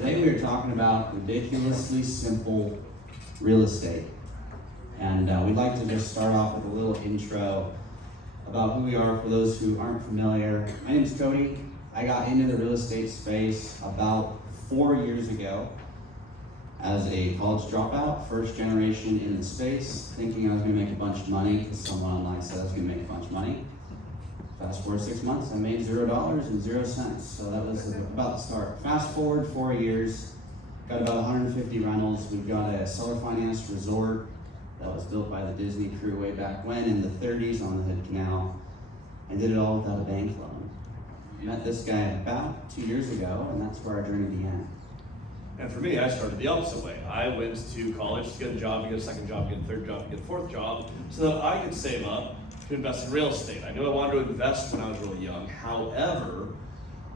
Today we are talking about ridiculously simple real estate. And we'd like to just start off with a little intro about who we are for those who aren't familiar. My name is Cody. I got into the real estate space about 4 years ago as a college dropout, first generation in the space, thinking I was gonna make a bunch of money because someone online said I was gonna make a bunch of money. Fast forward 6 months, I made $0 and 0 cents. So that was about the start. Fast forward 4 years, got about 150 rentals. We've got a seller financed resort that was built by the Disney crew way back when in the 30s on the Hood Canal, and did it all without a bank loan. Met this guy about 2 years ago, and that's where our journey began. And for me, I started the opposite way. I went to college to get a job, to get a second job, to get a third job, to get a fourth job, so that I could save up to invest in real estate. I knew I wanted to invest when I was really young. However,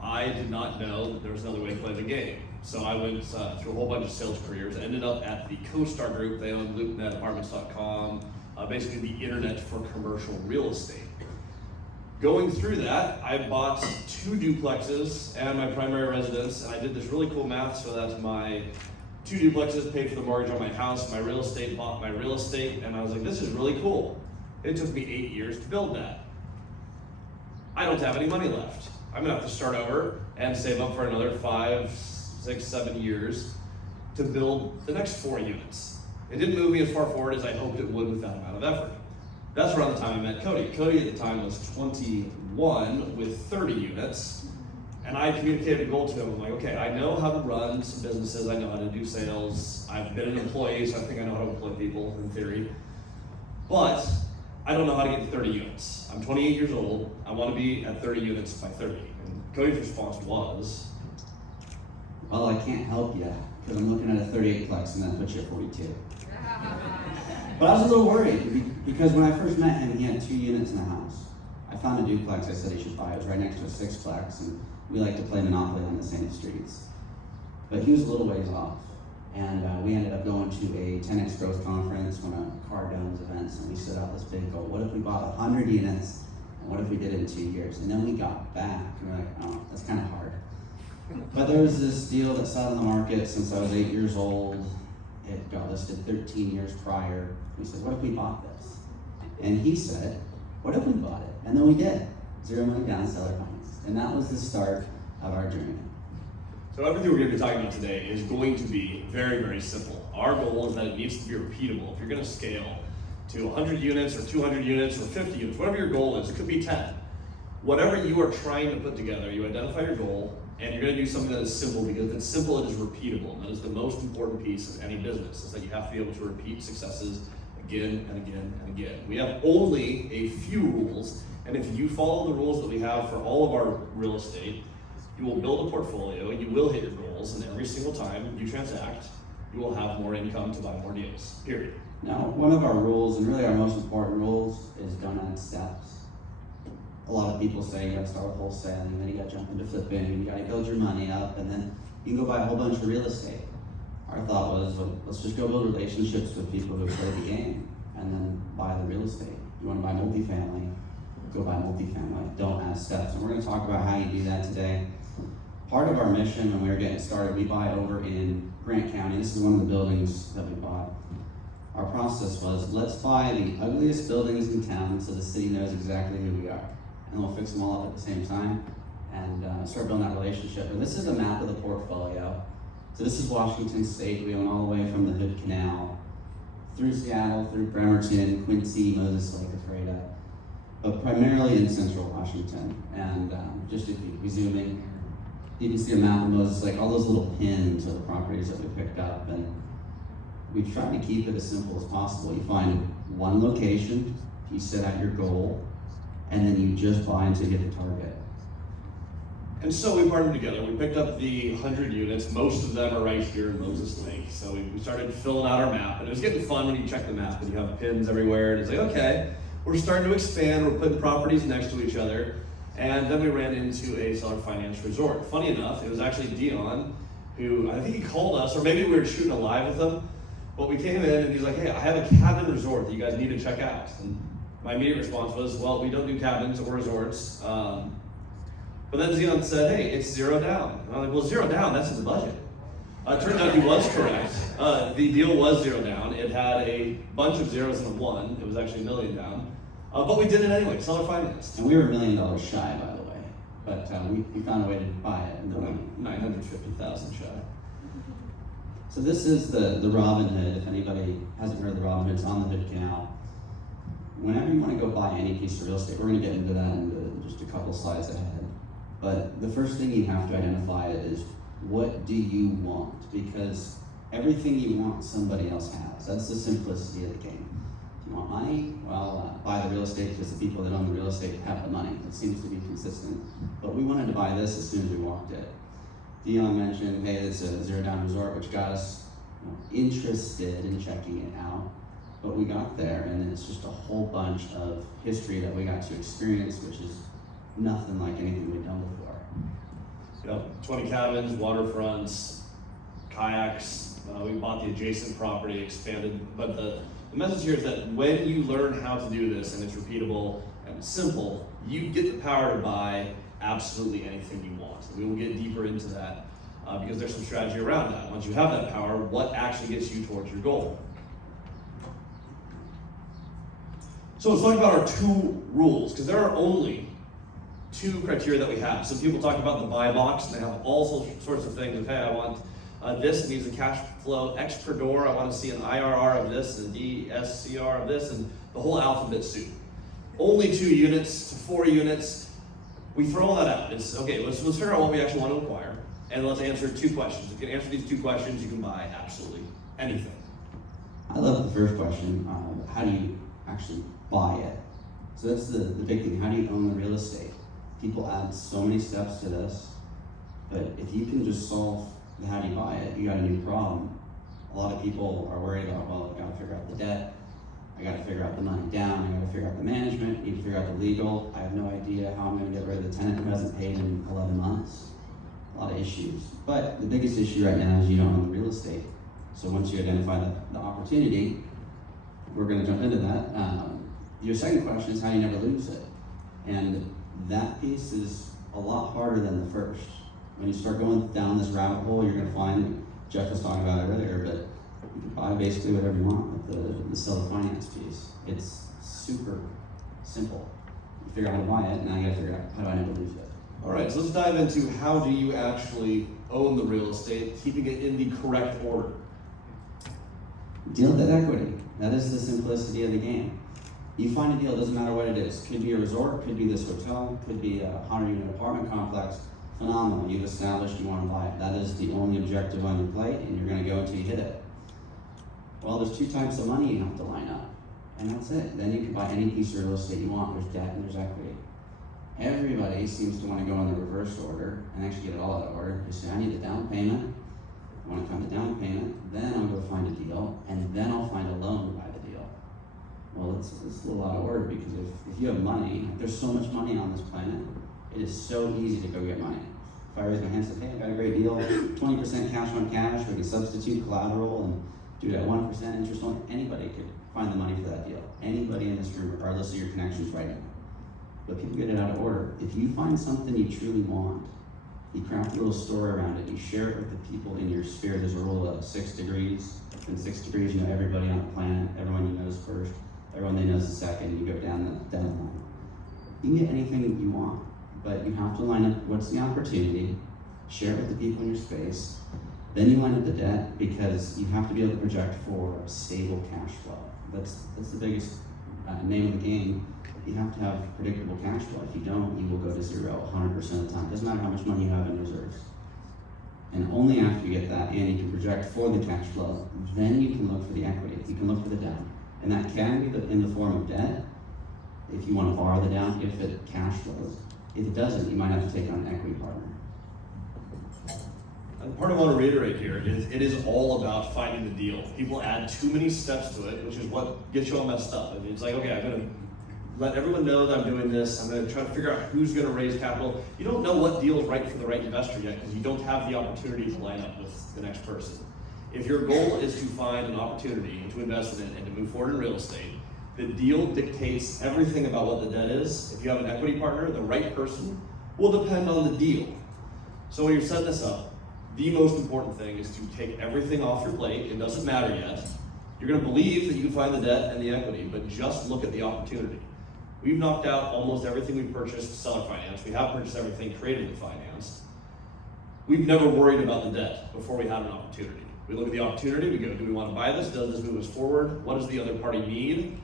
I did not know that there was another way to play the game. So I went through a whole bunch of sales careers. I ended up at the CoStar Group. They own LoopNetApartments.com, basically the internet for commercial real estate. Going through that, I bought 2 duplexes and my primary residence, and I did this really cool math so that my 2 duplexes paid for the mortgage on my house, my real estate bought my real estate, and I was like, this is really cool. It took me 8 years to build that. I don't have any money left. I'm gonna have to start over and save up for another 5, 6, 7 years to build the next 4 units. It didn't move me as far forward as I hoped it would with that amount of effort. That's around the time I met Cody. Cody at the time was 21 with 30 units, and I communicated a goal to him. I'm like, okay, I know how to run some businesses, I know how to do sales, I've been an employee, so I think I know how to employ people in theory, but I don't know how to get to 30 units. I'm 28 years old, I want to be at 30 units by 30. And Cody's response was, well, I can't help you because I'm looking at a 38 plex and that puts you at 42. But I was a little worried because when I first met him, he had 2 units in the house. I found a duplex I said he should buy. It was right next to a 6-plex, and we like to play Monopoly on the same streets. But he was a little ways off, and we ended up going to a 10X Growth Conference, one of Cardone's events, and we set out this big goal. What if we bought 100 units, and what if we did it in 2 years? And then we got back, and we're like, oh, that's kind of hard. But there was this deal that sat on the market since I was 8 years old. It got listed 13 years prior. We said, what if we bought this? And he said, what if we bought it? And then we did. 0 money down, seller finance. And that was the start of our journey. so everything we're going to be talking about today is going to be very, very simple. Our goal is that it needs to be repeatable. If you're going to scale to 100 units or 200 units or 50 units, whatever your goal is, it could be 10. Whatever you are trying to put together, you identify your goal, and you're going to do something that is simple, because if it's simple, it is repeatable. And that is the most important piece of any business, is that you have to be able to repeat successes again and again and again. We have only a few rules, and if you follow the rules that we have for all of our real estate, you will build a portfolio, you will hit your goals, and every single time you transact, you will have more income to buy more deals, period. Now, one of our rules, and really our most important rules, is don't add steps. A lot of people say you gotta start with wholesaling, then you gotta jump into flipping, and you gotta build your money up, and then you can go buy a whole bunch of real estate. Our thought was, well, let's just go build relationships with people who play the game, and then buy the real estate. You wanna buy multifamily, go buy multifamily, don't add steps. And we're gonna talk about how you do that today. Part of our mission when we were getting started, we buy over in Grant County. This is one of the buildings that we bought. Our process was, let's buy the ugliest buildings in town so the city knows exactly who we are. And we'll fix them all up at the same time and start building that relationship. And this is a map of the portfolio. So this is Washington State. We own all the way from the Hood Canal through Seattle, through Bremerton, Quincy, Moses Lake, Ephrata, but primarily in central Washington. And just if you zoom in, you can see a map of Moses Lake. All those little pins are the properties that we picked up. And we try to keep it as simple as possible. You find one location, you set out your goal, and then you just buy until you hit the target. And so we partnered together. We picked up the 100 units. Most of them are right here in Moses Lake. So we started filling out our map, and it was getting fun when you check the map and you have pins everywhere. And it's like, okay, we're starting to expand. We're putting properties next to each other. And then we ran into a seller finance resort. Funny enough, it was actually Dion who, I think he called us, or maybe we were shooting a live with him. But we came in and he's like, hey, I have a cabin resort that you guys need to check out. And my immediate response was, well, we don't do cabins or resorts. But then Zion said, hey, it's $0 down. And I'm like, well, $0 down, that's in the budget. It turned out he was correct. The deal was 0 down. It had a bunch of zeros and a 1. It was actually $1 million down. But we did it anyway, seller financed. And we were $1 million shy, by the way. But we found a way to buy it. And $950,000 shy. So this is the Robin Hood. If anybody hasn't heard of the Robin Hood, it's on the Hood Canal. Whenever you want to go buy any piece of real estate, we're going to get into that in just a couple slides ahead. But the first thing you have to identify is, what do you want? Because everything you want, somebody else has. That's the simplicity of the game. If you want money, well, buy the real estate because the people that own the real estate have the money. It seems to be consistent. But we wanted to buy this as soon as we walked in. Dion mentioned, hey, it's a 0 down resort, which got us interested in checking it out. But we got there, and it's just a whole bunch of history that we got to experience, which is nothing like anything we've done before. Yep, 20 cabins, waterfronts, kayaks. We bought the adjacent property, expanded. But the message here is that when you learn how to do this, and it's repeatable and simple, you get the power to buy absolutely anything you want. We will get deeper into that because there's some strategy around that. Once you have that power, what actually gets you towards your goal? So let's talk about our 2 rules, because there are only 2 criteria that we have. Some people talk about the buy box, and they have all sorts of things. Okay, I want this, it needs a cash flow X per door. I want to see an IRR of this, and DSCR of this, and the whole alphabet soup. Only 2 units to 4 units. We throw all that out. It's okay, let's figure out what we actually want to acquire, and let's answer 2 questions. If you can answer these 2 questions, you can buy absolutely anything. I love the first question. How do you actually buy it? So that's the big thing. How do you own the real estate? People add so many steps to this, but if you can just solve the how do you buy it, you got a new problem. A lot of people are worried about, well, I gotta figure out the debt, I gotta figure out the money down, I gotta figure out the management, need to figure out the legal. I have no idea how I'm gonna get rid of the tenant who hasn't paid in 11 months. A lot of issues. But the biggest issue right now is you don't own the real estate. So once you identify the opportunity, we're gonna jump into that. Your second question is how you never lose it. And that piece is a lot harder than the first. When you start going down this rabbit hole, you're gonna find, Jeff was talking about it earlier, but you can buy basically whatever you want with the seller finance piece. It's super simple. You figure out how to buy it, now you gotta figure out how do I never lose it. All right, so let's dive into how do you actually own the real estate, keeping it in the correct order. Deal with that equity. That is the simplicity of the game. You find a deal, doesn't matter what it is. Could be a resort, could be this hotel, could be a 100-unit apartment complex. Phenomenal, you've established you want to buy it. That is the only objective on your plate, and you're going to go until you hit it. Well, there's 2 types of money you have to line up, and that's it. Then you can buy any piece of real estate you want. There's debt and there's equity. Everybody seems to want to go in the reverse order and actually get it all out of order. They say, I need the down payment. I want to find the down payment, then I'll go find a deal, and then I'll find a loan to buy the deal. Well, it's a little out of order, because if you have money, there's so much money on this planet, it is so easy to go get money. If I raise my hand and say, hey, I got a great deal, 20% cash on cash, we can substitute collateral and do that 1% interest on, anybody could find the money for that deal. Anybody in this room, regardless of your connections right now. But people get it out of order. If you find something you truly want, you craft a little story around it, you share it with the people in your sphere. There's a rule of 6 degrees. In 6 degrees, you know everybody on the planet, everyone you know is first, everyone they know is the second, you go down the line. You can get anything you want, but you have to line up what's the opportunity, share it with the people in your space, then you line up the debt, because you have to be able to project for a stable cash flow. That's the biggest name of the game. You have to have predictable cash flow. If you don't, you will go to 0 100% of the time. Doesn't matter how much money you have in reserves. And only after you get that and you can project for the cash flow, then you can look for the equity. You can look for the down. And that can be in the form of debt, if you want to borrow the down, if it cash flows. If it doesn't, you might have to take on an equity partner. And part I want to reiterate here is it is all about finding the deal. People add too many steps to it, which is what gets you all messed up. I mean, it's like, okay, I'm going to let everyone know that I'm doing this. I'm going to try to figure out who's going to raise capital. You don't know what deal is right for the right investor yet, because you don't have the opportunity to line up with the next person. If your goal is to find an opportunity to invest in it and to move forward in real estate, the deal dictates everything about what the debt is. If you have an equity partner, the right person will depend on the deal. So when you're setting this up, The most important thing is to take everything off your plate. It doesn't matter yet. You're gonna believe that you can find the debt and the equity, but just look at the opportunity. We've knocked out almost everything we've purchased seller finance. We have purchased everything creatively financed. We've never worried about the debt before we had an opportunity. We look at the opportunity, we go, do we want to buy this? Does this move us forward? What does the other party need?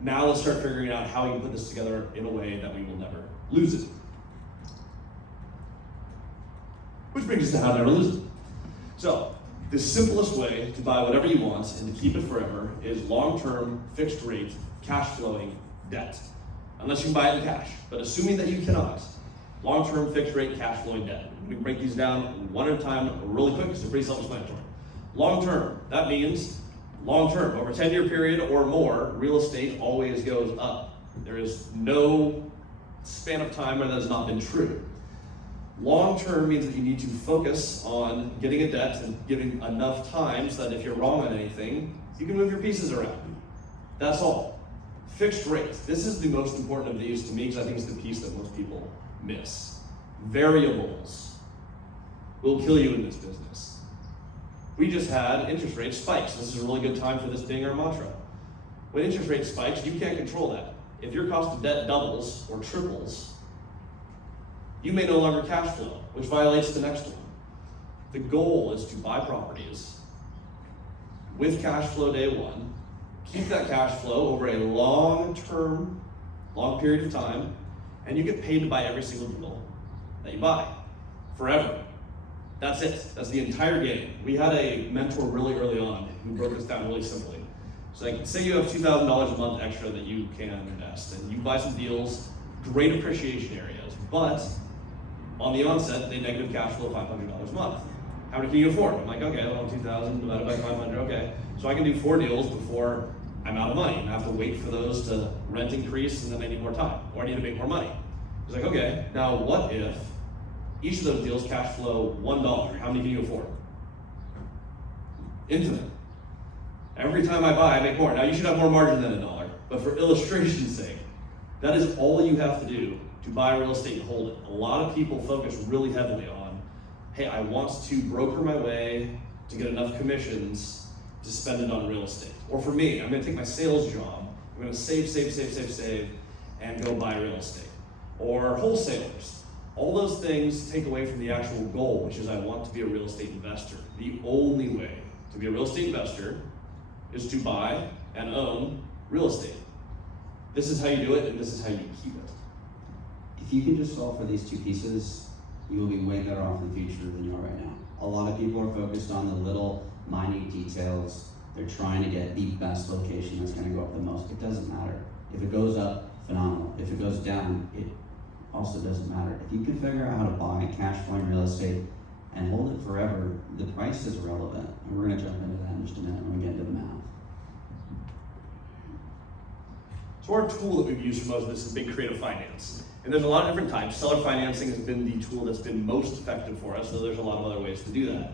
Now let's start figuring out how we can put this together in a way that we will never lose it. Which brings us to how to never lose it. So, the simplest way to buy whatever you want and to keep it forever is long-term, fixed rate, cash flowing debt. Unless you can buy it in cash. But assuming that you cannot, long-term, fixed rate, cash flowing debt. We can break these down one at a time really quick because they're pretty self-explanatory. Long-term, that means long-term, over a 10-year period or more, real estate always goes up. There is no span of time where that has not been true. Long-term means that you need to focus on getting a debt and giving enough time so that if you're wrong on anything, you can move your pieces around. That's all. Fixed rate. This is the most important of these to me because I think it's the piece that most people miss. Variables will kill you in this business. We just had interest rate spikes. This is a really good time for this being our mantra. When interest rate spikes, you can't control that. If your cost of debt doubles or triples, you may no longer cash flow, which violates the next one. The goal is to buy properties with cash flow day one, keep that cash flow over a long period of time, and you get paid to buy every single deal that you buy, forever. That's it, that's the entire game. We had a mentor really early on who broke this down really simply. So like, say you have $2,000 a month extra that you can invest, and you buy some deals, great appreciation areas, but on the onset, they negative cash flow $500 a month. How many can you afford? I'm like, okay, well, 2,000 divided by 500, okay. So I can do 4 deals before I'm out of money, and I have to wait for those to rent increase, and then I need more time, or I need to make more money. It's like, okay, now what if each of those deals cash flow $1? How many can you afford? Infinite. Every time I buy, I make more. Now you should have more margin than $1, but for illustration's sake, that is all you have to do to buy real estate and hold it. A lot of people focus really heavily on, hey, I want to broker my way to get enough commissions to spend it on real estate. Or for me, I'm gonna take my sales job, I'm gonna save, and go buy real estate. Or wholesalers. All those things take away from the actual goal, which is I want to be a real estate investor. The only way to be a real estate investor is to buy and own real estate. This is how you do it, and this is how you keep it. If you can just solve for these two pieces, you will be way better off in the future than you are right now. A lot of people are focused on the little minute details. They're trying to get the best location that's going to go up the most. It doesn't matter. If it goes up, phenomenal. If it goes down, it also doesn't matter. If you can figure out how to buy cash flowing real estate and hold it forever, the price is irrelevant. And we're going to jump into that in just a minute when we get into the math. So our tool that we've used for most of this is big creative finance. And there's a lot of different types. Seller financing has been the tool that's been most effective for us, so there's a lot of other ways to do that.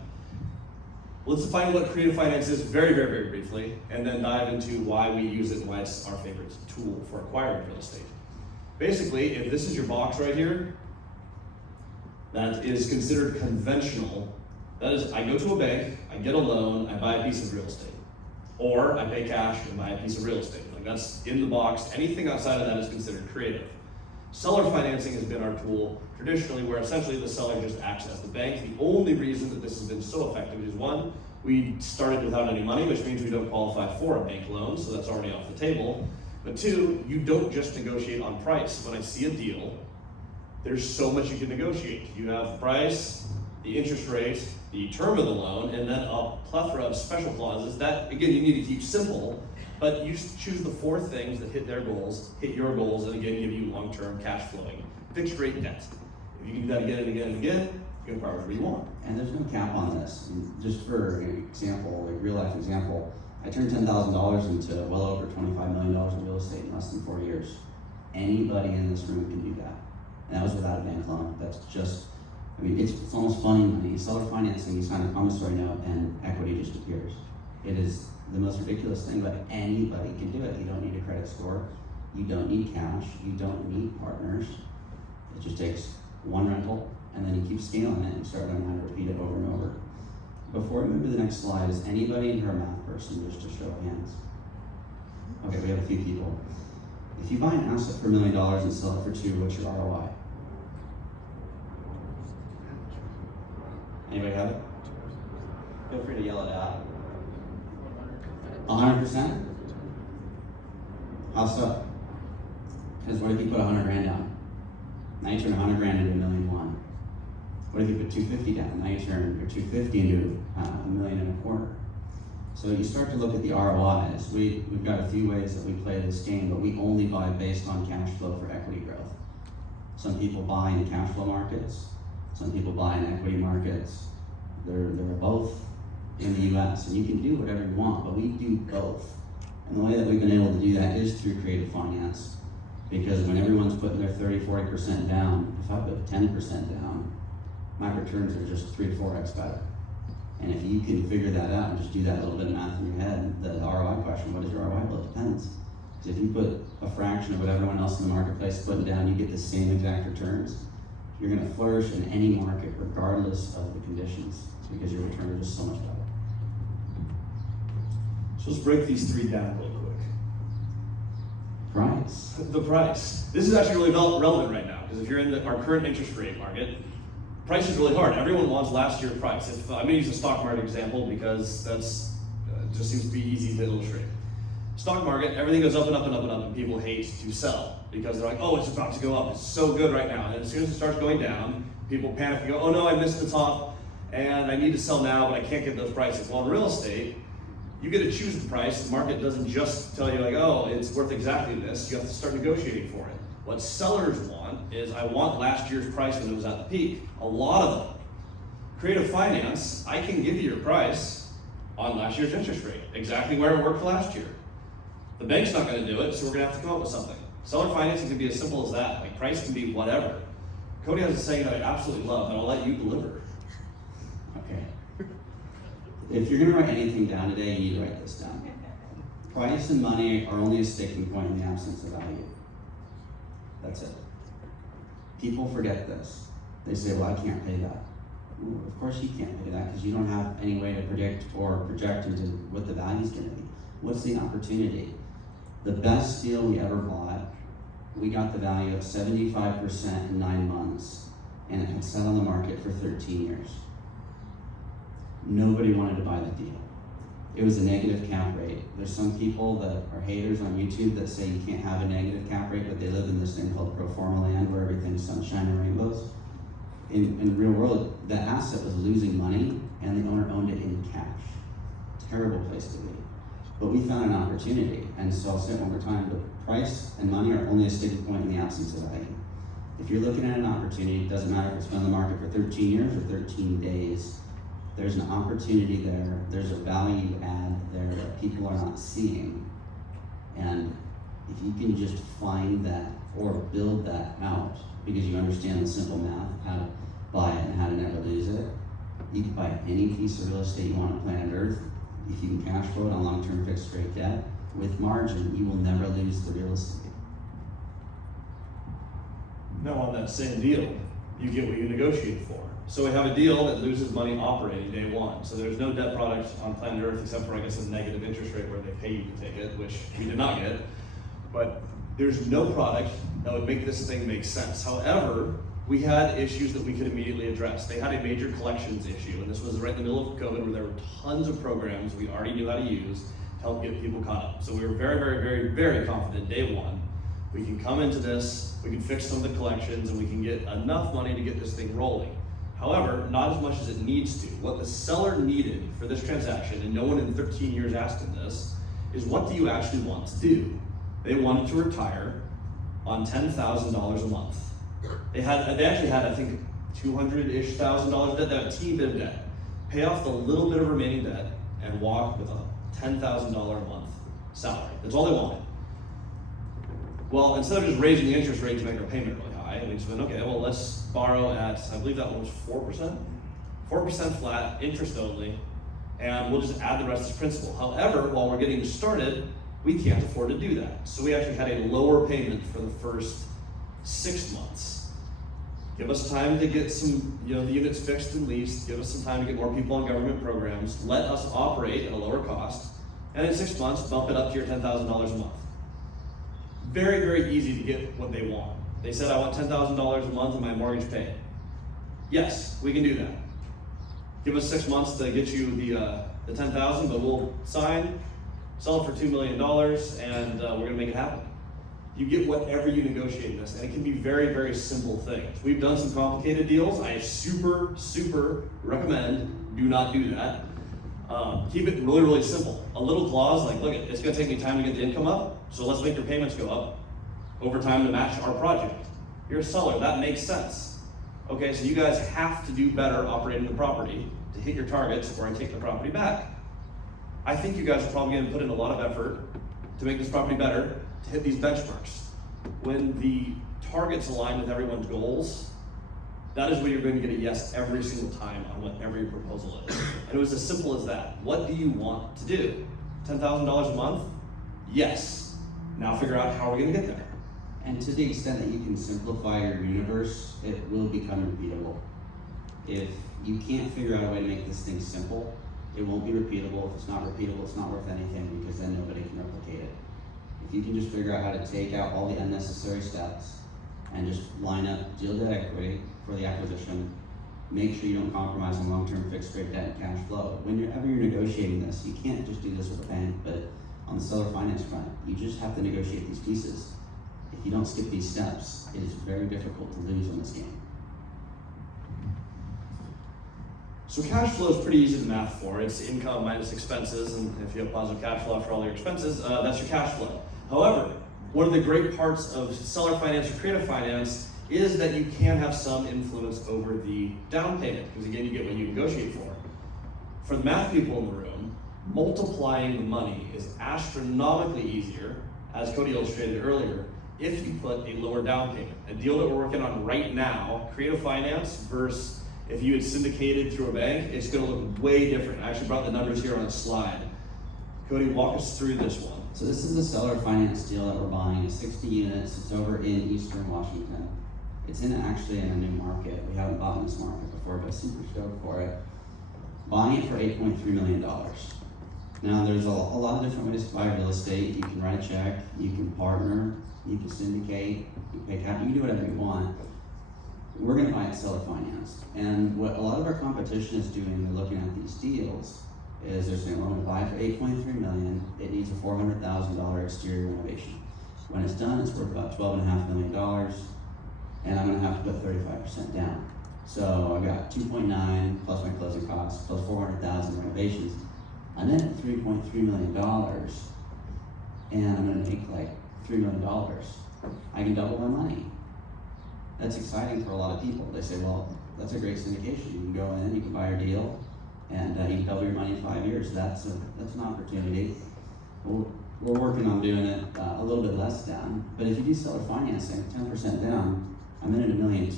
Let's define what creative finance is very briefly, and then dive into why we use it and why it's our favorite tool for acquiring real estate. Basically, if this is your box right here, that is considered conventional. That is, I go to a bank, I get a loan, I buy a piece of real estate. Or I pay cash and buy a piece of real estate. Like that's in the box. Anything outside of that is considered creative. Seller financing has been our tool traditionally, where essentially the seller just acts as the bank. The only reason that this has been so effective is one, we started without any money, which means we don't qualify for a bank loan, so that's already off the table. But two, you don't just negotiate on price. When I see a deal, there's so much you can negotiate. You have the price, the interest rate, the term of the loan, and then a plethora of special clauses that, again, you need to keep simple, but you choose the 4 things that hit their goals, hit your goals, and again, give you long-term cash flowing, fixed rate debt. If you can do that again and again and again, you can acquire whatever you want. And there's no cap on this. And just for an example, a real life example, I turned $10,000 into well over $25 million in real estate in less than 4 years. Anybody in this room can do that. And that was without a bank loan. That's just, I mean, it's almost funny money. Seller financing, you sign a promissory note and equity just appears. It is the most ridiculous thing, but anybody can do it. You don't need a credit score. You don't need cash. You don't need partners. It just takes one rental and then you keep scaling it and start learning how to repeat it over and over. Before we move to the next slide, is anybody in here a math person, just to show of hands? Okay, we have a few people. If you buy an asset for $1 million and sell it for 2, what's your ROI? Anybody have it? Feel free to yell it out. 100%? How so? Because what if you put 100 grand down? Now you turn 100 grand into $1.1 million. What if you put 250 down? Now you turn your 250 into $1.25 million. So you start to look at the ROIs. We've got a few ways that we play this game, but we only buy based on cash flow for equity growth. Some people buy in cash flow markets. Some people buy in equity markets. There are both in the US, and you can do whatever you want, but we do both. And the way that we've been able to do that is through creative finance. Because when everyone's putting their 30-40% down, if I put 10% down, my returns are just 3 to 4x better. And if you can figure that out and just do that little bit of math in your head, the ROI question, what is your ROI? Well, it depends. Because if you put a fraction of what everyone else in the marketplace is putting down, you get the same exact returns. You're gonna flourish in any market regardless of the conditions, because your returns are just so much better. So let's break these 3 down real quick. Price. The price. This is actually really relevant right now, because if you're in our current interest rate market, price is really hard. Everyone wants last year's price. If I'm gonna use a stock market example because that's just seems to be easy to illustrate. Stock market, everything goes up and up and up and up, and people hate to sell because they're like, oh, it's about to go up. It's so good right now. And as soon as it starts going down, people panic and go, oh no, I missed the top, and I need to sell now, but I can't get those prices. Well, in real estate, you get to choose the price. The market doesn't just tell you like, oh, it's worth exactly this. You have to start negotiating for it. What sellers want is, I want last year's price when it was at the peak. A lot of them. Creative finance, I can give you your price on last year's interest rate, exactly where it worked last year. The bank's not gonna do it, so we're gonna have to come up with something. Seller financing can be as simple as that. Like, price can be whatever. Cody has a saying that I absolutely love, and I'll let you deliver. Okay. If you're gonna write anything down today, you need to write this down. Price and money are only a sticking point in the absence of value. That's it. People forget this. They say, well, I can't pay that. Ooh, of course you can't pay that, because you don't have any way to predict or project into what the value's gonna be. What's the opportunity? The best deal we ever bought, we got the value of 75% in 9 months, and it had sat on the market for 13 years. Nobody wanted to buy the deal. It was a negative cap rate. There's some people that are haters on YouTube that say you can't have a negative cap rate, but they live in this thing called pro forma land where everything's sunshine and rainbows. In the real world, the asset was losing money and the owner owned it in cash. Terrible place to be. But we found an opportunity, and so I'll say it one more time, but price and money are only a sticking point in the absence of value. If you're looking at an opportunity, it doesn't matter if it's been on the market for 13 years or 13 days, there's an opportunity there, there's a value add there that people are not seeing. And if you can just find that or build that out, because you understand the simple math, how to buy it and how to never lose it, you can buy any piece of real estate you want on planet Earth. If you can cash flow it on long-term fixed rate debt with margin, you will never lose the real estate. Now on that same deal, you get what you negotiated for. So we have a deal that loses money operating day one. So there's no debt product on planet Earth except for, I guess, a negative interest rate where they pay you to take it, which we did not get. But there's no product that would make this thing make sense. However, we had issues that we could immediately address. They had a major collections issue, and this was right in the middle of COVID where there were tons of programs we already knew how to use to help get people caught up. So we were very, very, very, very confident day one, we can come into this, we can fix some of the collections, and we can get enough money to get this thing rolling. However, not as much as it needs to. What the seller needed for this transaction, and no one in 13 years asked him this, is what do you actually want to do? They wanted to retire on $10,000 a month. They actually had, I think, $200,000-ish debt. They had a teeny bit of debt. Pay off the little bit of remaining debt and walk with a $10,000 a month salary. That's all they wanted. Well, instead of just raising the interest rate to make our payment really high, we just went, okay, well, let's borrow at, I believe that one was 4%? 4% flat, interest only, and we'll just add the rest as principal. However, while we're getting started, we can't afford to do that. So we actually had a lower payment for the first 6 months. Give us time to get some, the units fixed and leased. Give us some time to get more people on government programs. Let us operate at a lower cost. And in 6 months, bump it up to your $10,000 a month. Very, very easy to get what they want. They said, I want $10,000 a month and my mortgage paid. Yes, we can do that. Give us 6 months to get you the 10,000, but we'll sign, sell it for $2 million, and we're gonna make it happen. You get whatever you negotiate in this, and it can be very, very simple things. We've done some complicated deals. I super, super recommend do not do that. Keep it really, really simple. A little clause like, look, it's gonna take me time to get the income up, so let's make your payments go up over time to match our project. You're a seller, that makes sense. Okay, so you guys have to do better operating the property to hit your targets, or I take the property back. I think you guys are probably gonna put in a lot of effort to make this property better, to hit these benchmarks. When the targets align with everyone's goals, that is when you're going to get a yes every single time on whatever your proposal is. And it was as simple as that. What do you want to do? $10,000 a month? Yes. Now figure out how we're going to get there. And to the extent that you can simplify your universe, it will become repeatable. If you can't figure out a way to make this thing simple, it won't be repeatable. If it's not repeatable, it's not worth anything, because then nobody can replicate it. If you can just figure out how to take out all the unnecessary steps and just line up deal debt equity for the acquisition, make sure you don't compromise on long-term fixed rate debt and cash flow. Whenever you're negotiating this, you can't just do this with a bank, but on the seller finance front, you just have to negotiate these pieces. If you don't skip these steps, it is very difficult to lose in this game. So cash flow is pretty easy to math for. It's income minus expenses, and if you have positive cash flow after all your expenses, that's your cash flow. However, one of the great parts of seller finance or creative finance is that you can have some influence over the down payment, because again, you get what you negotiate for. For the math people in the room, multiplying the money is astronomically easier, as Cody illustrated earlier, if you put a lower down payment. A deal that we're working on right now, creative finance versus if you had syndicated through a bank, it's gonna look way different. I actually brought the numbers here on a slide. Cody, walk us through this one. So this is a seller finance deal that we're buying. It's 60 units. It's over in Eastern Washington. It's actually in a new market. We haven't bought in this market before, but super stoked for it. Buying it for $8.3 million. Now there's a lot of different ways to buy real estate. You can write a check, you can partner, you can syndicate, you can pay cash, you can do whatever you want. We're gonna buy it seller financed. And what a lot of our competition is doing, they're looking at these deals, is they're saying, well, I'm gonna buy it for $8.3 million, it needs a $400,000 exterior renovation. When it's done, it's worth about $12.5 million, and I'm gonna have to put 35% down. So I've got 2.9 plus my closing costs, plus 400,000 renovations. I'm in at $3.3 million, and I'm gonna make like $3 million. I can double my money. That's exciting for a lot of people. They say, well, that's a great syndication. You can go in, you can buy your deal, and you can double your money in 5 years. That's an opportunity. We're working on doing it a little bit less down, but if you do seller financing, 10% down, I'm in at $1.2 million,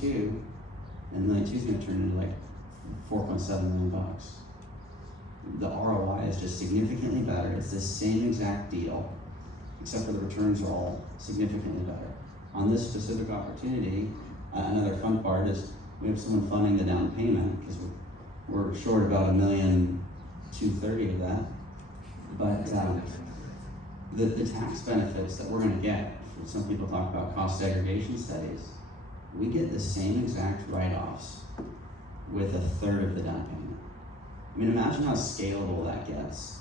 and $1.2 million is gonna turn into like $4.7 million. The ROI is just significantly better. It's the same exact deal, except for the returns are all significantly better. On this specific opportunity, another fun part is we have someone funding the down payment, because we're short about $1,230,000 of that. But the tax benefits that we're gonna get, some people talk about cost segregation studies, we get the same exact write-offs with a third of the down payment. I mean, imagine how scalable that gets.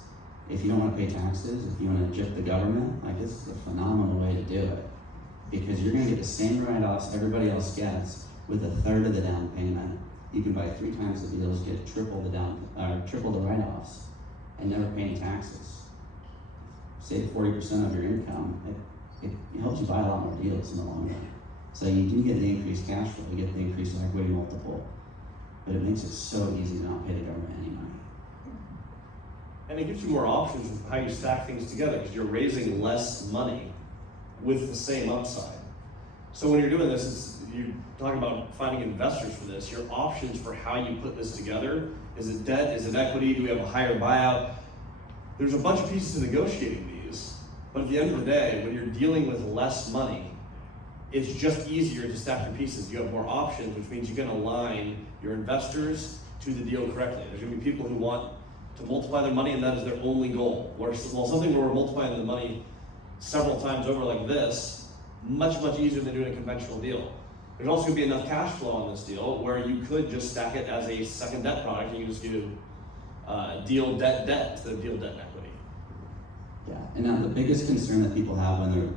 If you don't wanna pay taxes, if you wanna gyp the government, like, this is a phenomenal way to do it. Because you're gonna get the same write-offs everybody else gets with a third of the down payment. You can buy 3 times the deals, get triple the write-offs, and never pay any taxes. Save 40% of your income. It helps you buy a lot more deals in the long run. So you do get the increased cash flow, you get the increased equity multiple, but it makes it so easy to not pay the government any money. And it gives you more options of how you stack things together, because you're raising less money with the same upside. So when you're doing this, you're talking about finding investors for this. Your options for how you put this together, is it debt, is it equity, do we have a higher buyout? There's a bunch of pieces to negotiating these, but at the end of the day, when you're dealing with less money, it's just easier to stack your pieces. You have more options, which means you can align your investors to the deal correctly. There's gonna be people who want to multiply their money and that is their only goal. Whereas, well, something where we're multiplying the money several times over like this, much easier than doing a conventional deal. There's also gonna be enough cash flow on this deal where you could just stack it as a second debt product and you just do deal debt instead of deal debt and equity. Yeah, and now the biggest concern that people have when they're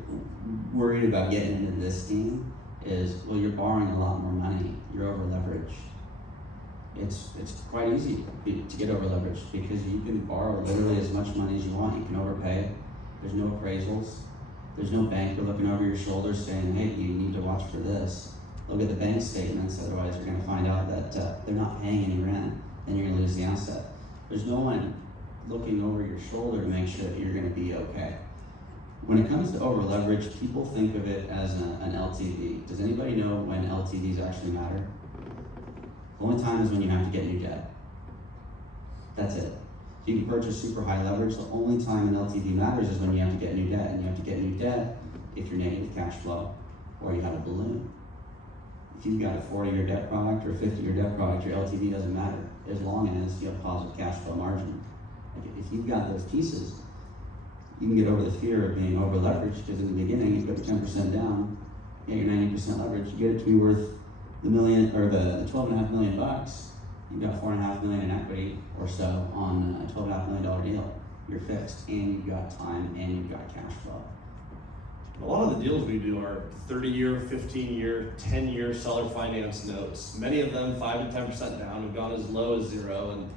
worried about getting into this game is, well, you're borrowing a lot more money, you're over leveraged. It's quite easy to get over leveraged because you can borrow literally as much money as you want. You can overpay. There's no appraisals. There's no banker looking over your shoulder saying, hey, you need to watch for this. They'll get the bank statements, otherwise you're gonna find out that they're not paying any rent, then you're gonna lose the asset. There's no one looking over your shoulder to make sure that you're gonna be okay. When it comes to over leverage, people think of it as an LTV. Does anybody know when LTVs actually matter? The only time is when you have to get new debt. That's it. You can purchase super high leverage. The only time an LTV matters is when you have to get new debt, and you have to get new debt if you're negative cash flow or you have a balloon. If you've got a 40-year debt product or a 50-year debt product, your LTV doesn't matter as long as you have positive cash flow margin. Like if you've got those pieces, you can get over the fear of being over leveraged because in the beginning you put 10% down, you get your 90% leverage, you get it to be worth the million or the $12.5 million bucks. You've got $4.5 million in equity or so on a $12.5 million deal. You're fixed, and you've got time, and you've got cash flow. A lot of the deals we do are 30-year, 15-year, 10-year seller finance notes. Many of them 5 to 10% down. We've gone as low as 0. And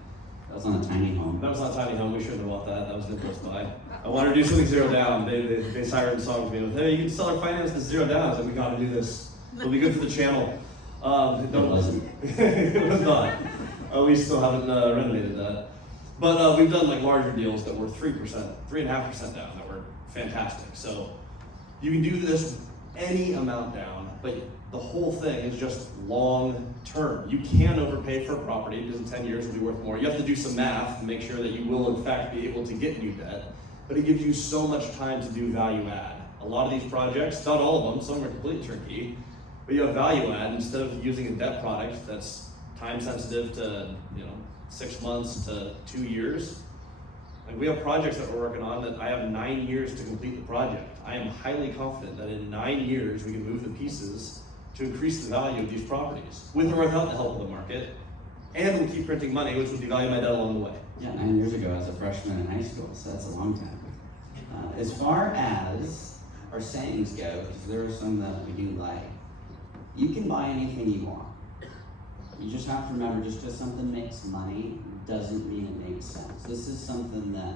that was on a tiny home. That was not a tiny home. We shouldn't have bought that. That was Nicholas buy. I wanted to do something 0 down. They siren songed me with, hey, you can seller finance this 0 down. I was like, we got to do this. It'll be good for the channel. It wasn't. It was not. We still haven't renovated that. But we've done like larger deals that were 3%, 3.5% down that were fantastic. So you can do this any amount down, but the whole thing is just long term. You can overpay for a property because in 10 years it'll be worth more. You have to do some math and make sure that you will in fact be able to get new debt, but it gives you so much time to do value add. A lot of these projects, not all of them, some are completely turnkey, but you have value add instead of using a debt product that's time sensitive to 6 months to 2 years. Like we have projects that we're working on that I have 9 years to complete the project. I am highly confident that in 9 years we can move the pieces to increase the value of these properties with or without the help of the market, and we'll keep printing money, which will devalue my debt along the way. Yeah, 9 years ago I was a freshman in high school, so that's a long time. As far as our sayings go, because there are some that we do like, you can buy anything you want. You just have to remember, just because something makes money doesn't mean it makes sense. This is something that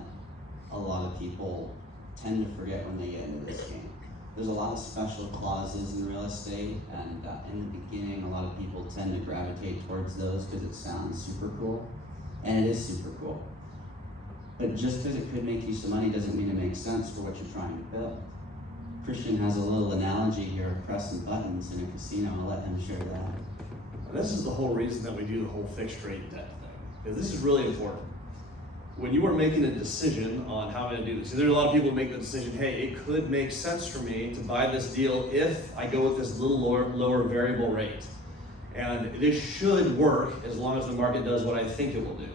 a lot of people tend to forget when they get into this game. There's a lot of special clauses in real estate, and in the beginning, a lot of people tend to gravitate towards those because it sounds super cool, and it is super cool. But just because it could make you some money doesn't mean it makes sense for what you're trying to build. Christian has a little analogy here of pressing buttons in a casino. I'll let him share that. This is the whole reason that we do the whole fixed rate debt thing, because this is really important. When you are making a decision on how I'm going to do this, there's a lot of people who make the decision, hey, it could make sense for me to buy this deal if I go with this little lower variable rate. And this should work as long as the market does what I think it will do.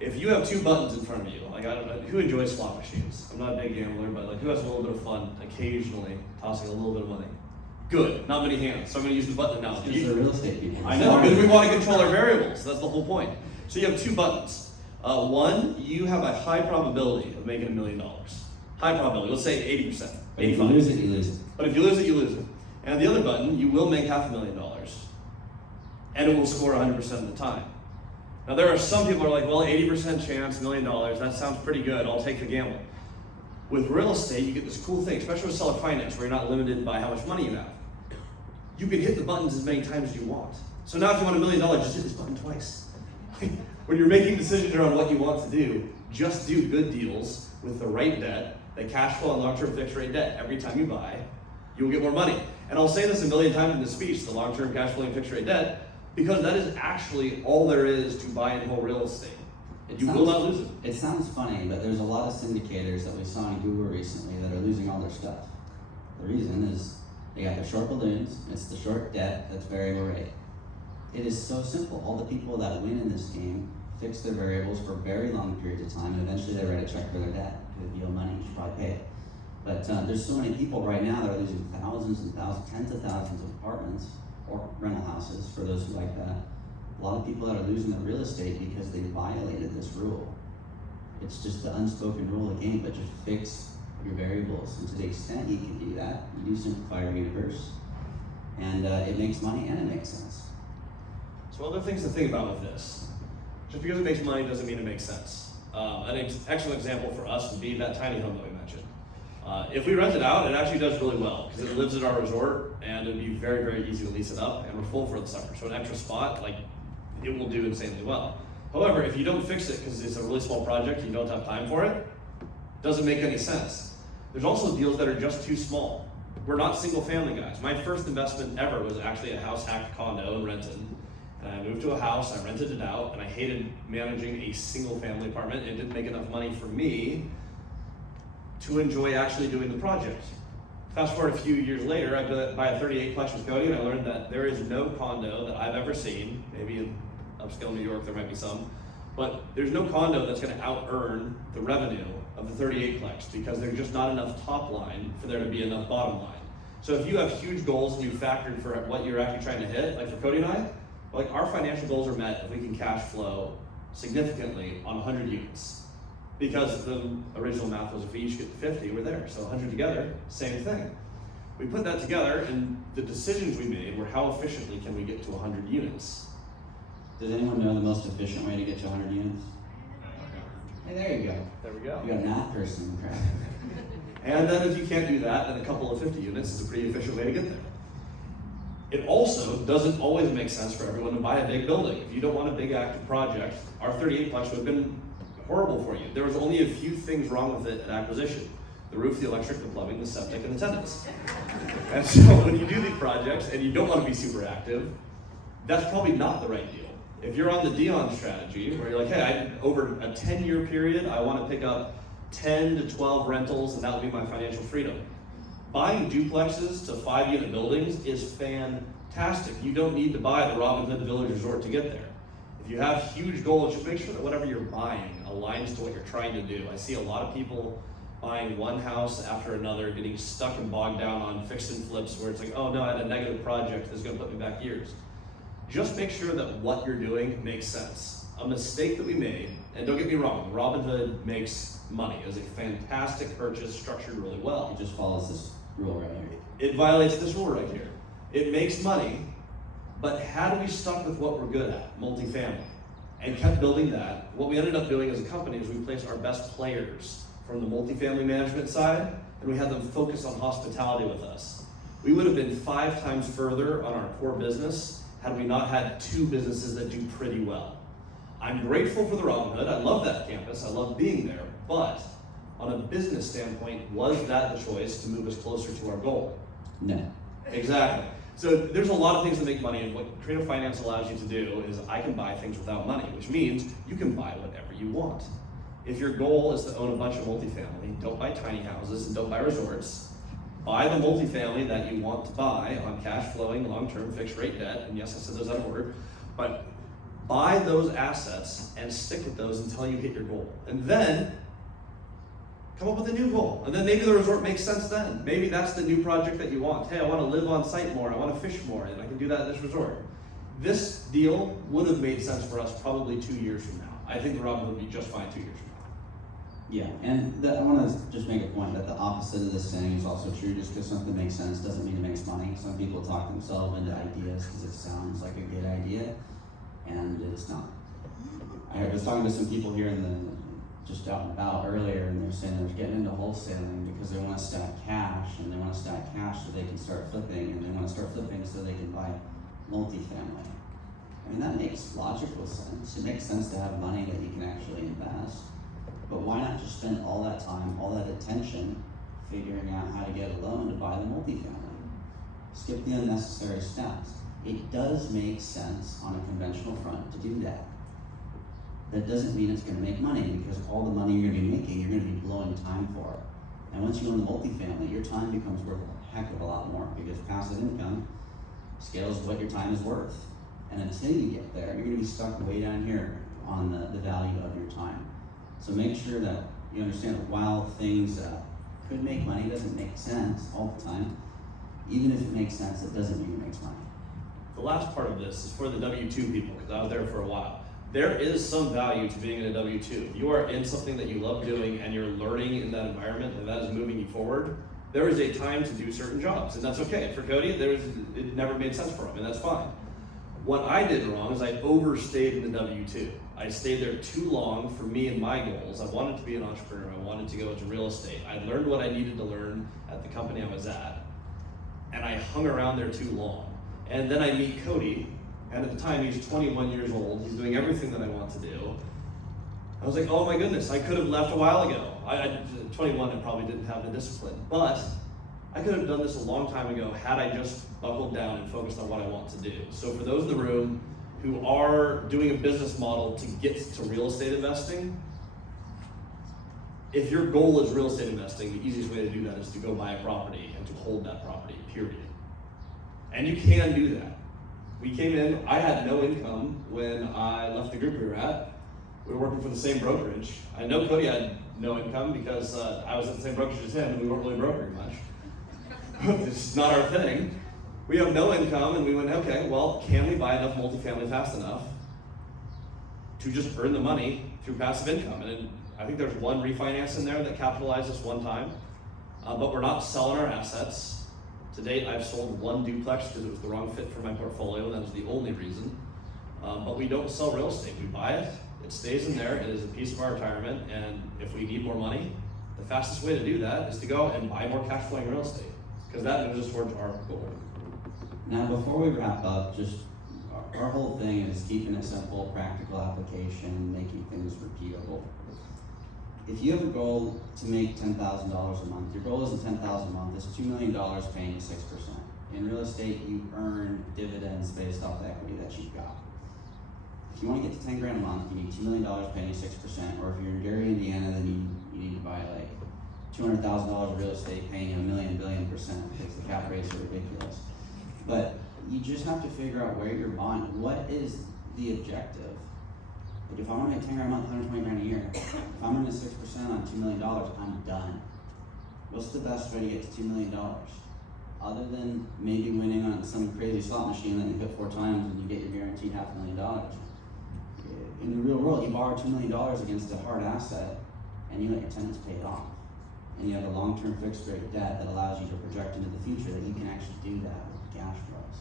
If you have 2 buttons in front of you, like I don't know, who enjoys slot machines? I'm not a big gambler, but like who has a little bit of fun occasionally tossing a little bit of money? Good, not many hands, so I'm going to use the button analogy. Because they're real estate people. I know, because we want to control our variables. That's the whole point. So you have 2 buttons. One, you have a high probability of making $1 million. High probability, let's say 80%. But if you lose it, you lose it. But if you lose it, you lose it. And the other button, you will make $500,000. And it will score 100% of the time. Now there are some people who are like, well, 80% chance, $1 million, that sounds pretty good, I'll take the gamble. With real estate, you get this cool thing, especially with seller finance, where you're not limited by how much money you have. You can hit the buttons as many times as you want. So now if you want $1 million, just hit this button twice. When you're making decisions around what you want to do, just do good deals with the right debt, the cash flow and long-term fixed rate debt. Every time you buy, you'll get more money. And I'll say this a million times in this speech, the long-term cash flow and fixed rate debt, because that is actually all there is to buy and hold real estate. And you will not lose it. It sounds funny, but there's a lot of syndicators that we saw in Google recently that are losing all their stuff. The reason is They got the short balloons, it's the short debt that's variable rate. It is so simple. All the people that win in this game fix their variables for very long periods of time, and eventually they write a check for their debt. Because if you owe money, you should probably pay it. But there's so many people right now that are losing thousands and thousands, tens of thousands of apartments or rental houses, for those who like that. A lot of people that are losing their real estate because they violated this rule. It's just the unspoken rule of the game, but just fix your variables. And to the extent you can do that, you do simplify your universe, and it makes money and it makes sense. So other things to think about with this. Just because it makes money doesn't mean it makes sense. An excellent example for us would be that tiny home that we mentioned. If we rent it out, it actually does really well because it lives at our resort and it'd be very, very easy to lease it up, and we're full for the summer. So an extra spot, like, it will do insanely well. However, if you don't fix it because it's a really small project, you don't have time for it, doesn't make any sense. There's also deals that are just too small. We're not single family guys. My first investment ever was actually a house hacked condo in Renton. And I moved to a house, I rented it out, and I hated managing a single family apartment. It didn't make enough money for me to enjoy actually doing the project. Fast forward a few years later, I buy a 38-plex with Cody, and I learned that there is no condo that I've ever seen, maybe in upscale New York there might be some, but there's no condo that's gonna out-earn the revenue of the 38-plex because there's just not enough top line for there to be enough bottom line. So if you have huge goals and you factored for what you're actually trying to hit, like for Cody and I, like our financial goals are met if we can cash flow significantly on 100 units. Because the original math was if we each get 50, we're there. So 100 together, same thing. We put that together, and the decisions we made were how efficiently can we get to 100 units. Does anyone know the most efficient way to get to 100 units? Hey, there you go. There we go. You got a math person in the crowd. And then if you can't do that, then a couple of 50 units is a pretty efficient way to get there. It also doesn't always make sense for everyone to buy a big building. If you don't want a big active project, our 38-plex would have been horrible for you. There was only a few things wrong with it at acquisition. The roof, the electric, the plumbing, the septic, and the tenants. And so when you do these projects and you don't want to be super active, that's probably not the right deal. If you're on the Dion strategy, where you're like, hey, over a 10-year period, I want to pick up 10 to 12 rentals, and that will be my financial freedom. Buying duplexes to 5-unit buildings is fantastic. You don't need to buy the Robin Hood Village Resort to get there. If you have huge goals, just make sure that whatever you're buying aligns to what you're trying to do. I see a lot of people buying one house after another, getting stuck and bogged down on fix and flips where it's like, oh no, I had a negative project that's gonna put me back years. Just make sure that what you're doing makes sense. A mistake that we made, and don't get me wrong, Robin Hood makes money. It was a fantastic purchase, structured really well. It just follows this rule right here. It violates this rule right here. It makes money, but had we stuck with what we're good at, multifamily, and kept building that, what we ended up doing as a company is we placed our best players from the multifamily management side, and we had them focus on hospitality with us. We would have been 5 times further on our core business had we not had 2 businesses that do pretty well. I'm grateful for the Robin Hood. I love that campus. I love being there, but on a business standpoint, was that the choice to move us closer to our goal? No. Exactly. So there's a lot of things that make money, and what creative finance allows you to do is I can buy things without money, which means you can buy whatever you want. If your goal is to own a bunch of multifamily, don't buy tiny houses and don't buy resorts. Buy the multifamily that you want to buy on cash flowing, long-term fixed rate debt, and yes, I said those out of order, but buy those assets and stick with those until you hit your goal. And then come up with a new goal. And then maybe the resort makes sense then. Maybe that's the new project that you want. Hey, I want to live on site more. I want to fish more, and I can do that at this resort. This deal would have made sense for us probably 2 years from now. I think the Robin would be just fine 2 years from now. Yeah, and I want to just make a point that the opposite of this saying is also true. Just because something makes sense doesn't mean it makes money. Some people talk themselves into ideas because it sounds like a good idea, and it's not. I was talking to some people here just out and about earlier, and they're saying they're getting into wholesaling because they want to stack cash, and they want to stack cash so they can start flipping, and they want to start flipping so they can buy multifamily. I mean, that makes logical sense. It makes sense to have money that you can actually invest. But why not just spend all that time, all that attention, figuring out how to get a loan to buy the multifamily? Skip the unnecessary steps. It does make sense on a conventional front to do that. That doesn't mean it's going to make money, because all the money you're going to be making, you're going to be blowing time for. And once you own the multifamily, your time becomes worth a heck of a lot more, because passive income scales what your time is worth. And until you get there, you're gonna be stuck way down here on the value of your time. So make sure that you understand that while things could make money, it doesn't make sense all the time. Even if it makes sense, it doesn't mean it makes money. The last part of this is for the W-2 people, because I was there for a while. There is some value to being in a W-2. If you are in something that you love doing and you're learning in that environment and that is moving you forward, there is a time to do certain jobs, and that's okay. For Cody, it never made sense for him, and that's fine. What I did wrong is I overstayed in the W-2. I stayed there too long for me and my goals. I wanted to be an entrepreneur. I wanted to go into real estate. I learned what I needed to learn at the company I was at, and I hung around there too long. And then I meet Cody, and at the time he's 21 years old. He's doing everything that I want to do. I was like, oh my goodness, I could have left a while ago. At 21, I probably didn't have the discipline, but I could have done this a long time ago had I just buckled down and focused on what I want to do. So for those in the room who are doing a business model to get to real estate investing, if your goal is real estate investing, the easiest way to do that is to go buy a property and to hold that property, period. And you can do that. We came in, I had no income when I left the group we were at. We were working for the same brokerage. I know Cody had no income because I was at the same brokerage as him and we weren't really brokering much. It's not our thing. We have no income, and we went, okay, well, can we buy enough multifamily fast enough to just earn the money through passive income? And I think there's one refinance in there that capitalized us one time, but we're not selling our assets. To date, I've sold one duplex because it was the wrong fit for my portfolio, and that was the only reason. But we don't sell real estate. We buy it, it stays in there, it is a piece of our retirement, and if we need more money, the fastest way to do that is to go and buy more cash flowing real estate, because that moves us towards our goal. Now, before we wrap up, just our whole thing is keeping it simple, practical application, making things repeatable. If you have a goal to make $10,000 a month, your goal isn't $10,000 a month, it's $2 million paying you 6%. In real estate, you earn dividends based off the equity that you've got. If you want to get to 10 grand a month, you need $2 million paying you 6%, or if you're in Gary, Indiana, then you need to buy like $200,000 of real estate paying you $1 billion percent, because the cap rates are ridiculous. But you just have to figure out where you're buying. What is the objective? Like if I want to make 10 grand a month, 120 grand a year, if I'm earning 6% on $2 million, I'm done. What's the best way to get to $2 million? Other than maybe winning on some crazy slot machine that you hit 4 times and you get your guaranteed $500,000. In the real world, you borrow $2 million against a hard asset and you let your tenants pay it off. And you have a long-term fixed rate debt that allows you to project into the future that you can actually do that with cash flows.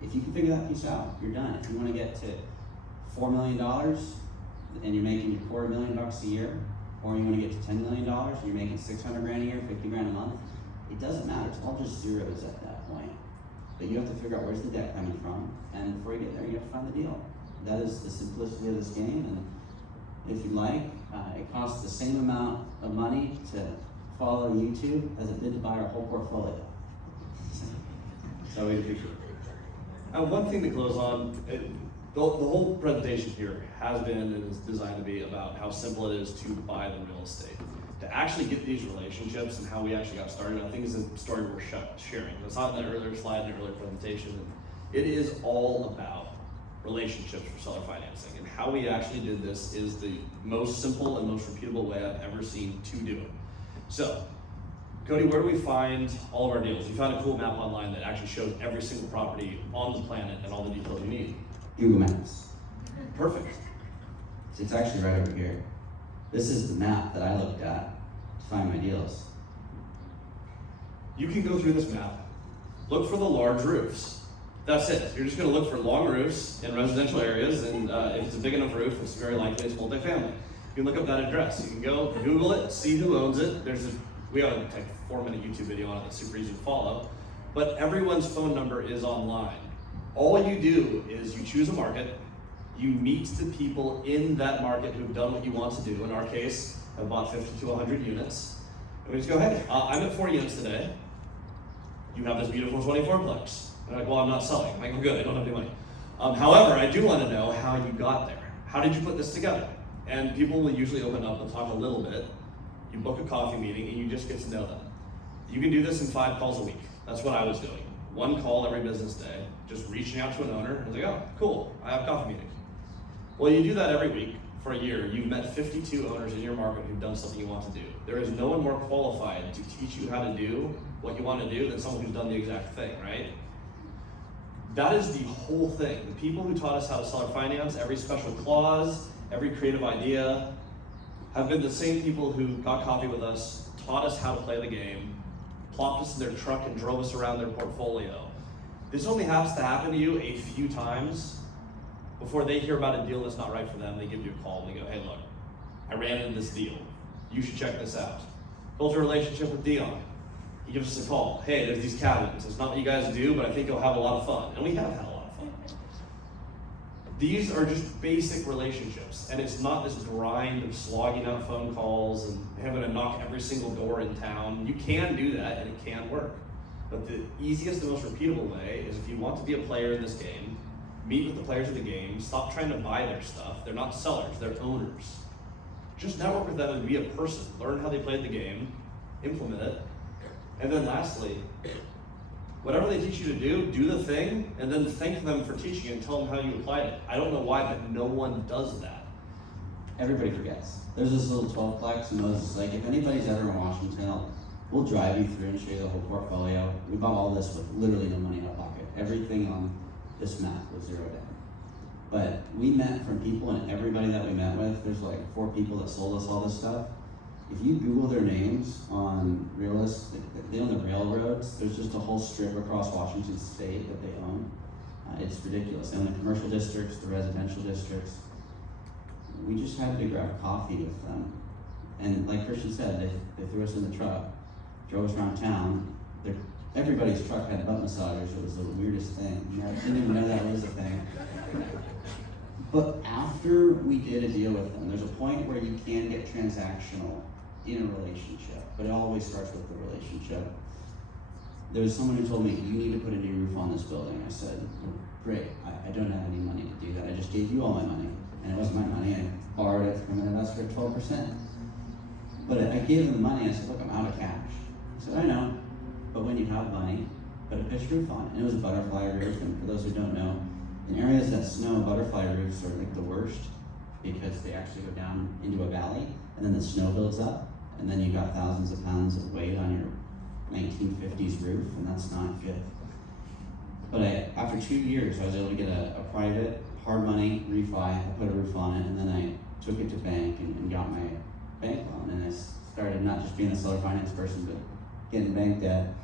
If you can figure that piece out, you're done. If you want to get to $4 million and you're making your $250,000 a year, or you want to get to $10 million and you're making 600 grand a year, 50 grand a month, it doesn't matter. It's all just zeros at that point. But you have to figure out where's the debt coming from, and before you get there, you have to find the deal. That is the simplicity of this game, and if you like, it costs the same amount of money to follow YouTube as it did to buy our whole portfolio. So we appreciate it. One thing to close on, the whole presentation here has been and is designed to be about how simple it is to buy the real estate. To actually get these relationships and how we actually got started, I think is a story worth sharing. It's not in that earlier slide, in the earlier presentation. It is all about relationships for seller financing, and how we actually did this is the most simple and most repeatable way I've ever seen to do it. So, Cody, where do we find all of our deals? You found a cool map online that actually shows every single property on the planet and all the details you need. Google Maps. Perfect. It's actually right over here. This is the map that I looked at to find my deals. You can go through this map, look for the large roofs. That's it. You're just going to look for long roofs in residential areas, and if it's a big enough roof, it's very likely it's multifamily. You can look up that address. You can go Google it, see who owns it. We have a 4-minute YouTube video on it that's super easy to follow, but everyone's phone number is online. All you do is you choose a market, you meet the people in that market who've done what you want to do. In our case, have bought 50 to 100 units. And we just go, hey, I'm at 4 units today. You have this beautiful 24-plex. They're like, well, I'm not selling. I'm like, well, good, I don't have any money. However, I do want to know how you got there. How did you put this together? And people will usually open up and talk a little bit. you book a coffee meeting, and you just get to know them. You can do this in 5 calls a week. That's what I was doing. 1 call every business day, just reaching out to an owner. I was like, oh, cool, I have a coffee meeting. Well, you do that every week for a year. You've met 52 owners in your market who've done something you want to do. There is no one more qualified to teach you how to do what you want to do than someone who's done the exact thing, right? That is the whole thing. The people who taught us how to seller finance, every special clause, every creative idea, have been the same people who got coffee with us, taught us how to play the game, plopped us in their truck and drove us around their portfolio. This only has to happen to you a few times before they hear about a deal that's not right for them. They give you a call and they go, hey look, I ran into this deal. You should check this out. Built a relationship with Dion. He gives us a call. Hey, there's these cabins. It's not what you guys do, but I think you'll have a lot of fun. And we have had a lot of fun. These are just basic relationships, and it's not this grind of slogging out phone calls and having to knock every single door in town. You can do that, and it can work. But the easiest and most repeatable way is if you want to be a player in this game, meet with the players of the game, stop trying to buy their stuff. They're not sellers, they're owners. Just network with them and be a person. Learn how they played the game, implement it, and then lastly, whatever they teach you to do the thing, and then thank them for teaching it and tell them how you applied it. I don't know why, but no one does that. Everybody forgets. There's this little 12-plex, and Moses is like, if anybody's ever in Washington, we'll drive you through and show you the whole portfolio. We bought all this with literally no money in our pocket. Everything on this map was zeroed in. But we met from people, and everybody that we met with, there's like 4 people that sold us all this stuff. If you Google their names on real estate, they own the railroads. There's just a whole strip across Washington State that they own. It's ridiculous. They own the commercial districts, the residential districts. We just had to grab coffee with them. And like Christian said, they threw us in the truck, drove us around town. Everybody's truck had butt massagers. It was the weirdest thing. I didn't even know that was a thing. But after we did a deal with them, there's a point where you can get transactional in a relationship, but it always starts with the relationship. There was someone who told me, you need to put a new roof on this building. I said, well, great, I don't have any money to do that. I just gave you all my money, and it wasn't my money. I borrowed it from an investor at 12%. But I gave him the money. I said, look, I'm out of cash. He said, I know, but when you have money, put a pitch roof on it. And it was a butterfly roof, and for those who don't know, in areas that snow, butterfly roofs are like the worst because they actually go down into a valley, and then the snow builds up, and then you got thousands of pounds of weight on your 1950s roof, and that's not good. But after 2 years, I was able to get a private, hard money refi. I put a roof on it, and then I took it to bank and got my bank loan. And I started not just being a seller finance person, but getting bank debt.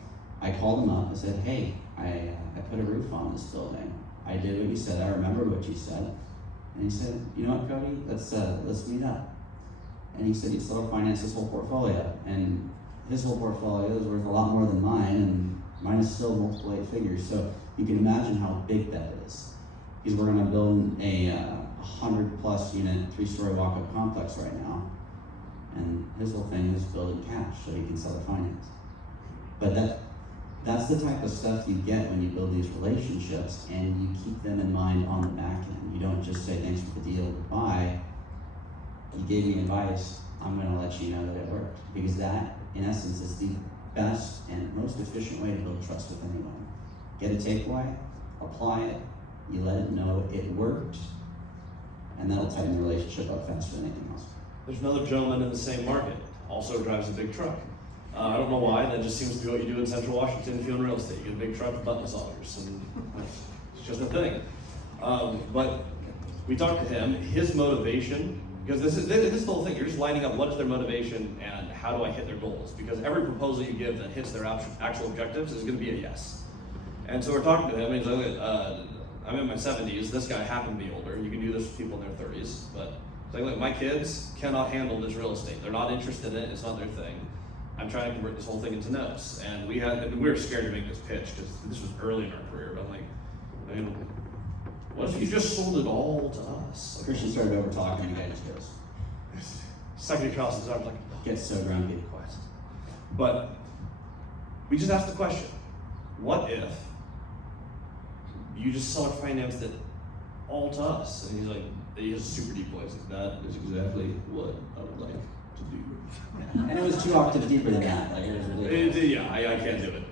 I called him up. I said, hey, I put a roof on this building. I did what you said. I remembered what you said. And he said, you know what, Cody? Let's meet up. And he said he'd seller finance his whole portfolio. And his whole portfolio is worth a lot more than mine, and mine is still multiple 8 figures. So you can imagine how big that is. He's working on building a 100+ unit, 3-story walk-up complex right now. And his whole thing is building cash so he can seller finance. But that's the type of stuff you get when you build these relationships, and you keep them in mind on the back end. You don't just say, thanks for the deal, goodbye. You gave me advice, I'm gonna let you know that it worked. Because that, in essence, is the best and most efficient way to build trust with anyone. Get a takeaway, apply it, you let it know it worked, and that'll tighten the relationship up faster than anything else. There's another gentleman in the same market, also drives a big truck. I don't know why, that just seems to be what you do in Central Washington if you own real estate. You get a big truck with butt massagers, and it's just a thing. But we talked to him, his motivation, because this is the whole thing, you're just lining up what is their motivation and how do I hit their goals, because every proposal you give that hits their actual objectives is gonna be a yes. And so we're talking to him, and he's like, I'm in my 70s, this guy happened to be older, you can do this with people in their 30s, but it's like, look, my kids cannot handle this real estate, they're not interested in it, it's not their thing. I'm trying to convert this whole thing into notes. And we were scared to make this pitch because this was early in our career, but I'm like, I mean, what if you just sold it all to us? Christian started over talking, and the guy just goes, second across his arm, like, gets so grumpy. quiet. But we just asked the question, what if you just seller financed it all to us? And he's like, he has a super deep voice, like, that is exactly what I would like to do. And it was 2 octaves deeper than that. Like, it was ridiculous. Yeah, I can't do it.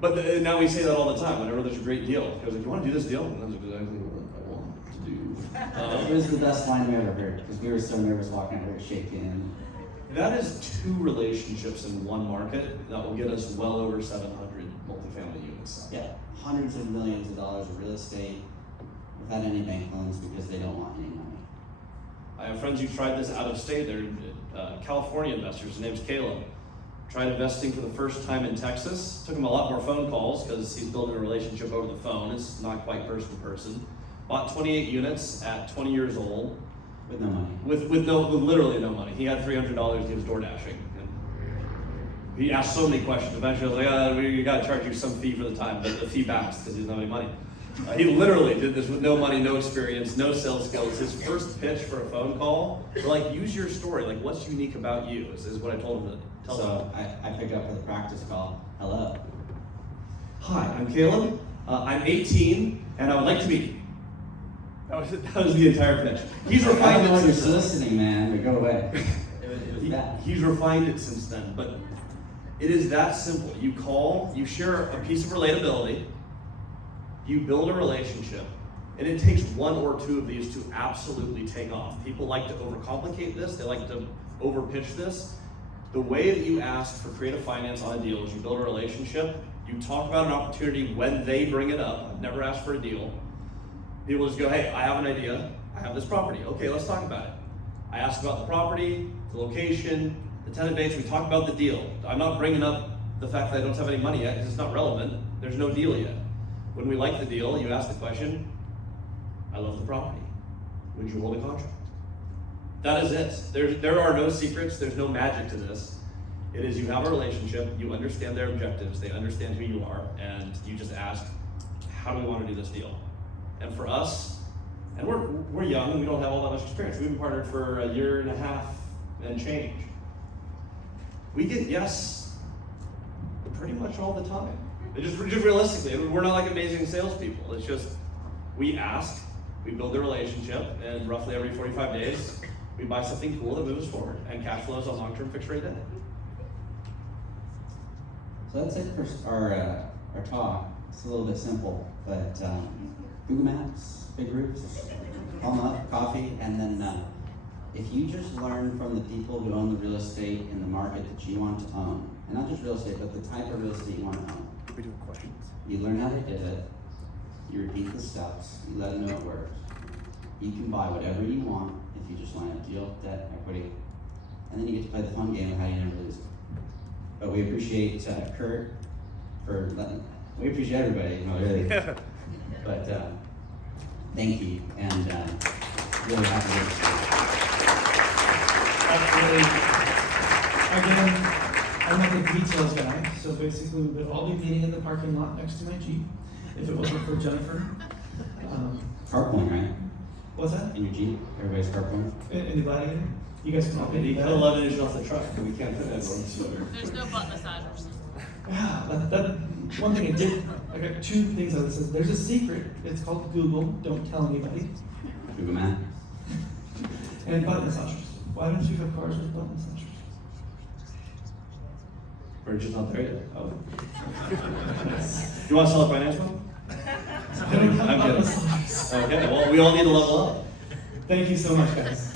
But now we say that all the time. Whenever there's a great deal, he was like, "You want to do this deal?" And that's exactly what I want to do. It was the best line we ever heard because we were so nervous walking out there shaking. That is 2 relationships in one market that will get us well over 700 multifamily units. Yeah, hundreds of millions of dollars of real estate without any bank loans because they don't want any money. I have friends who tried this out of state. They're California investors. His name's Caleb. Tried investing for the first time in Texas. Took him a lot more phone calls because he's building a relationship over the phone. It's not quite person to person. Bought 28 units at 20 years old. With no money. With literally no money. He had $300 he was door dashing. And he asked so many questions. Eventually I was like, we gotta charge you some fee for the time, but the fee bounced because he didn't have any money. He literally did this with no money, no experience, no sales skills. His first pitch for a phone call, we're like, use your story. Like, what's unique about you is what I told him to tell So I picked up for the practice call. Hello. Hi, I'm Caleb. I'm 18, and I would like to meet you. That was the entire pitch. He's I refined don't know it what you're since then. soliciting, man, but go away. It was bad. He's refined it since then, but it is that simple. You call, you share a piece of relatability, you build a relationship, and it takes 1 or 2 of these to absolutely take off. People like to overcomplicate this, they like to overpitch this. The way that you ask for creative finance on a deal is you build a relationship, you talk about an opportunity when they bring it up. I've never asked for a deal. People just go, hey, I have an idea, I have this property. Okay, let's talk about it. I ask about the property, the location, the tenant base, we talk about the deal. I'm not bringing up the fact that I don't have any money yet because it's not relevant. There's no deal yet. When we like the deal, you ask the question, I love the property. Would you hold a contract? That is it. There are no secrets, there's no magic to this. It is you have a relationship, you understand their objectives, they understand who you are, and you just ask, how do we want to do this deal? And for us, and we're young and we don't have all that much experience. We've been partnered for 1.5 years and change. We get yes pretty much all the time. Just realistically, we're not like amazing salespeople. It's just, we ask, we build a relationship, and roughly every 45 days, we buy something cool that moves us forward, and cash flows on long-term fixed rate debt. So that's it for our talk. It's a little bit simple, but Google Maps, big groups, call them up, coffee, and then if you just learn from the people who own the real estate in the market that you want to own, and not just real estate, but the type of real estate you want to own. We do questions. You learn how to pivot, you repeat the steps, you let them know it works. You can buy whatever you want if you just line up deal, debt, equity, and then you get to play the fun game of how you never lose. But we appreciate Kurt for we appreciate everybody, you know, really. But thank you, and really happy to. Again, I'm not the details guy, so basically we would all be meeting in the parking lot next to my Jeep, if it wasn't for Jennifer. Carpooling, right? What's that? In your Jeep, everybody's carpooling. In the Gladiator? You guys can all be He in cut that. 11 inches off the truck, and we can't fit everyone. There's no butt massagers. Yeah, that one thing I did, I got 2 things out of this. There's a secret, it's called Google, don't tell anybody, Google Maps. and butt massagers. Why don't you have cars with butt massagers? We're just not there yet. Oh. You want to sell a finance one? They don't have I'm butt kidding. massagers. Okay, well, we all need to level up. Thank you so much, guys.